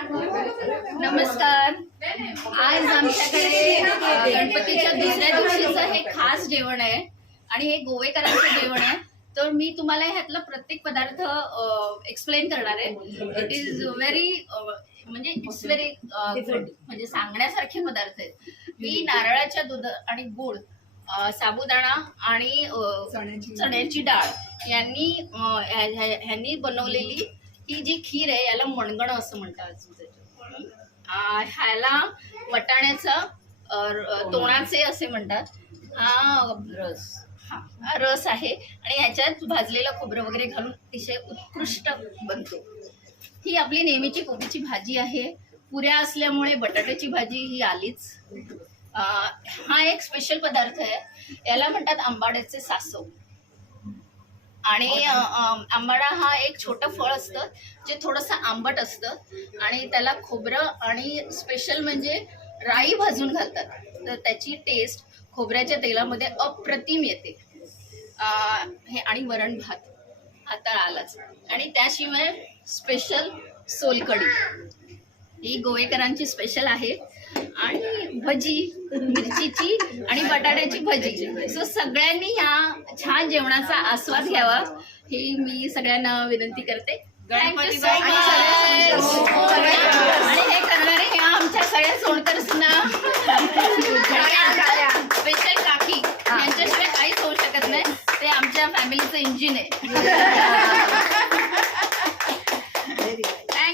नमस्कार. आज आमच्याकडे गणपतीच्या दुसऱ्या दिवशीचं हे खास जेवण आहे आणि हे गोवेकरांचं जेवण आहे. तर मी तुम्हाला ह्यातला प्रत्येक पदार्थ एक्सप्लेन करणार आहे. इट इज व्हेरी म्हणजे इट्स व्हेरी गुड, म्हणजे सांगण्यासारखे पदार्थ आहेत. ही नारळाच्या दूध आणि गुळ, साबुदाणा आणि चण्याची डाळ यांनी बनवलेली ही जी खीर आहे याला मणगणं असं म्हणतात. ह्याला वटाण्याचा तोणाचे असे म्हणतात. हा रस आहे आणि ह्याच्यात भाजलेलं खोबरं वगैरे घालून अतिशय उत्कृष्ट बनतो. ही आपली नेहमीची कोबीची भाजी आहे. पुऱ्या असल्यामुळे बटाट्याची भाजी ही आलीच. हा एक स्पेशल पदार्थ आहे, याला म्हणतात आंबाड्याचे सासव. आणि आंबाडा हा एक छोटं फळ असतं जे थोडंसं आंबट असतं आणि त्याला खोबरं आणि स्पेशल म्हणजे राई भाजून घालतात. तर त्याची टेस्ट खोबऱ्याच्या तेलामध्ये अप्रतिम येते. हे आणि वरण भात आता आलाच. आणि त्याशिवाय स्पेशल सोलकढी ही गोवेकरांची स्पेशल आहे. आणि भजी, मिरचीची आणि बटाट्याची भजी. सो सगळ्यांनी या छान जेवणाचा आस्वाद घ्यावा ही मी सगळ्यांना विनंती करते. आणि हे करणारे हे आमच्या सगळ्या सोडकर्सना स्पेशल काकी यांच्याशिवाय काहीच होऊ शकत नाही. ते आमच्या फॅमिलीचं इंजिन आहे.